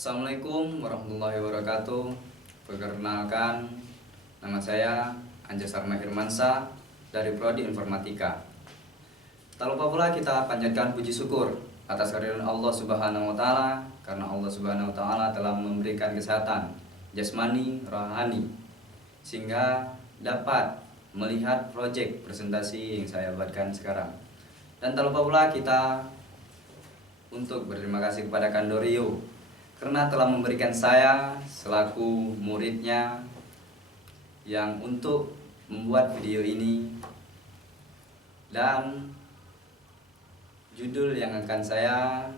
Assalamualaikum warahmatullahi wabarakatuh. Perkenalkan, nama saya Anjas Arma Hirmansa dari Prodi Informatika. Tak lupa pula kita panjatkan puji syukur atas kehadiran Allah Subhanahu wa taala, karena Allah Subhanahu wa taala telah memberikan kesehatan jasmani, rohani, sehingga dapat melihat proyek presentasi yang saya buatkan sekarang. Dan tak lupa pula kita untuk berterima kasih kepada Kandorio karena telah memberikan saya selaku muridnya yang untuk membuat video ini, dan judul yang akan saya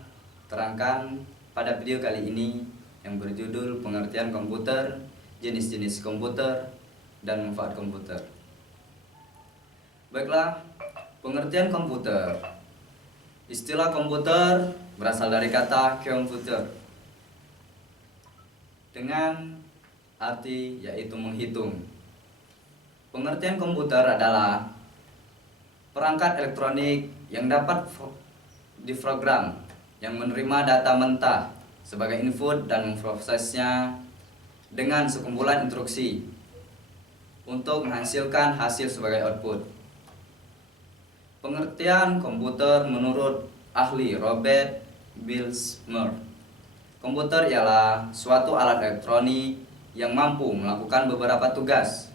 terangkan pada video kali ini yang berjudul pengertian komputer, jenis-jenis komputer, dan manfaat komputer. Baiklah, pengertian komputer. Istilah komputer berasal dari kata computer dengan arti yaitu menghitung. Pengertian komputer adalah perangkat elektronik yang dapat diprogram, yang menerima data mentah sebagai input dan memprosesnya dengan sekumpulan instruksi untuk menghasilkan hasil sebagai output. Pengertian komputer menurut ahli Robert Bilsmer, komputer ialah suatu alat elektronik yang mampu melakukan beberapa tugas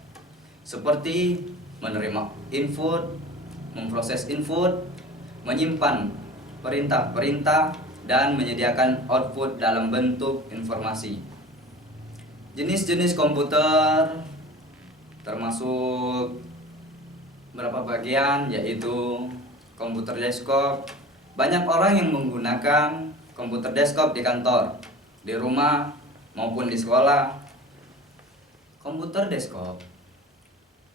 seperti menerima input, memproses input, menyimpan perintah-perintah, dan menyediakan output dalam bentuk informasi. Jenis-jenis komputer termasuk beberapa bagian, yaitu komputer desktop. Banyak orang yang menggunakan komputer desktop di kantor, di rumah, maupun di sekolah. Komputer desktop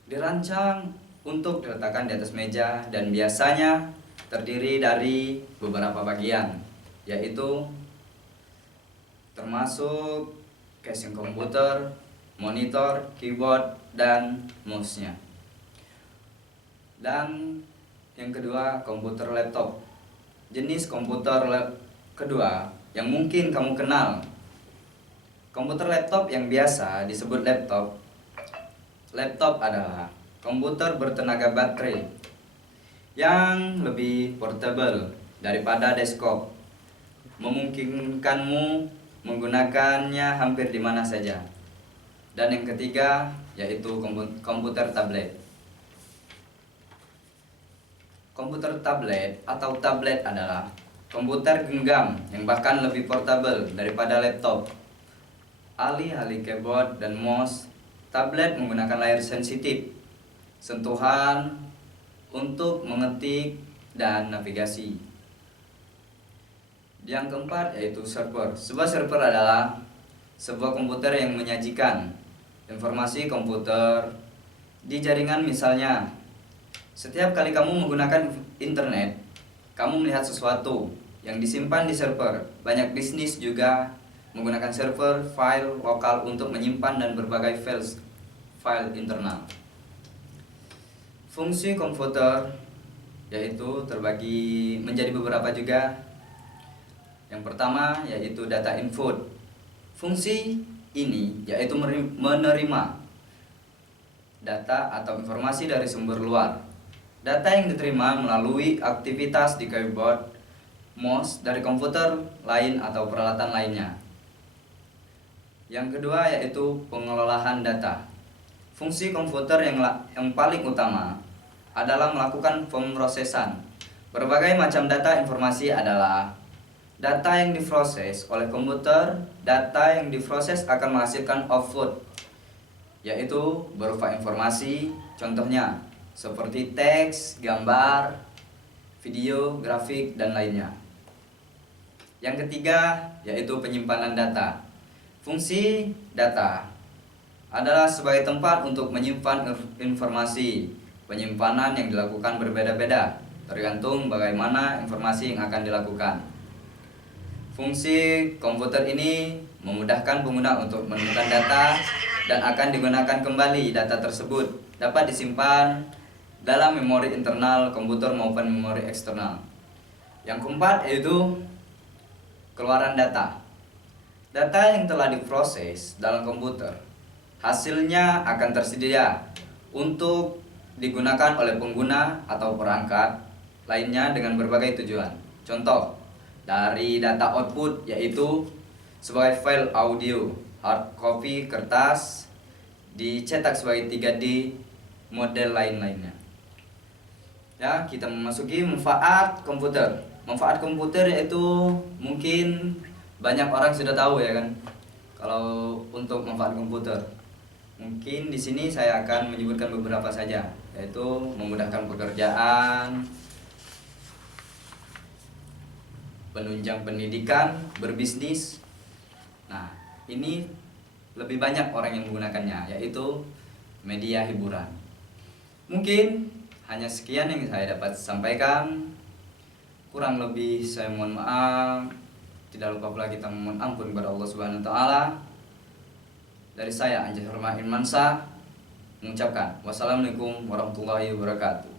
dirancang untuk diletakkan di atas meja dan biasanya terdiri dari beberapa bagian, yaitu termasuk casing komputer, monitor, keyboard, dan mouse-nya. Dan yang kedua, komputer laptop. Jenis komputer kedua yang mungkin kamu kenal, komputer laptop yang biasa disebut laptop. Laptop adalah komputer bertenaga baterai yang lebih portable daripada desktop, memungkinkanmu menggunakannya hampir di mana saja. Dan yang ketiga yaitu komputer tablet. Komputer tablet atau tablet adalah komputer genggam yang bahkan lebih portable daripada laptop. Alih-alih keyboard dan mouse, tablet menggunakan layar sensitif, sentuhan untuk mengetik dan navigasi. Yang keempat yaitu server. Sebuah server adalah sebuah komputer yang menyajikan informasi komputer di jaringan. Misalnya, setiap kali kamu menggunakan internet, kamu melihat sesuatu yang disimpan di server. Banyak bisnis juga menggunakan server file lokal untuk menyimpan dan berbagai file internal. Fungsi komputer yaitu terbagi menjadi beberapa juga. Yang pertama yaitu data input. Fungsi ini yaitu menerima data atau informasi dari sumber luar. Data yang diterima melalui aktivitas di keyboard, mouse dari komputer lain atau peralatan lainnya. Yang kedua yaitu pengelolaan data. Fungsi komputer yang paling utama adalah melakukan pemrosesan. Berbagai macam data informasi adalah Data yang diproses oleh komputer, data yang diproses akan menghasilkan output, yaitu berupa informasi, contohnya seperti teks, gambar, video, grafik, dan lainnya. Yang ketiga, yaitu penyimpanan data. Fungsi data adalah sebagai tempat untuk menyimpan informasi. Penyimpanan yang dilakukan berbeda-beda, tergantung bagaimana informasi yang akan dilakukan. Fungsi komputer ini memudahkan pengguna untuk menemukan data dan akan digunakan kembali. Data tersebut dapat disimpan dalam memori internal komputer maupun memori eksternal. Yang keempat yaitu keluaran data. Data yang telah diproses dalam komputer, hasilnya akan tersedia untuk digunakan oleh pengguna atau perangkat lainnya dengan berbagai tujuan. Contoh dari data output yaitu sebagai file audio, hard copy, kertas, dicetak sebagai 3D, model lain-lainnya. Ya, kita memasuki manfaat komputer. Manfaat komputer yaitu mungkin banyak orang sudah tahu ya kan. Kalau untuk manfaat komputer, mungkin di sini saya akan menyebutkan beberapa saja, yaitu memudahkan pekerjaan, penunjang pendidikan, berbisnis. Nah, ini lebih banyak orang yang menggunakannya, yaitu media hiburan. Mungkin hanya sekian yang saya dapat sampaikan. Kurang lebih saya mohon maaf. Tidak lupa pula kita memohon ampun kepada Allah Subhanahu wa taala. Dari saya Anjas Sarma Hirmansyah mengucapkan wassalamualaikum warahmatullahi wabarakatuh.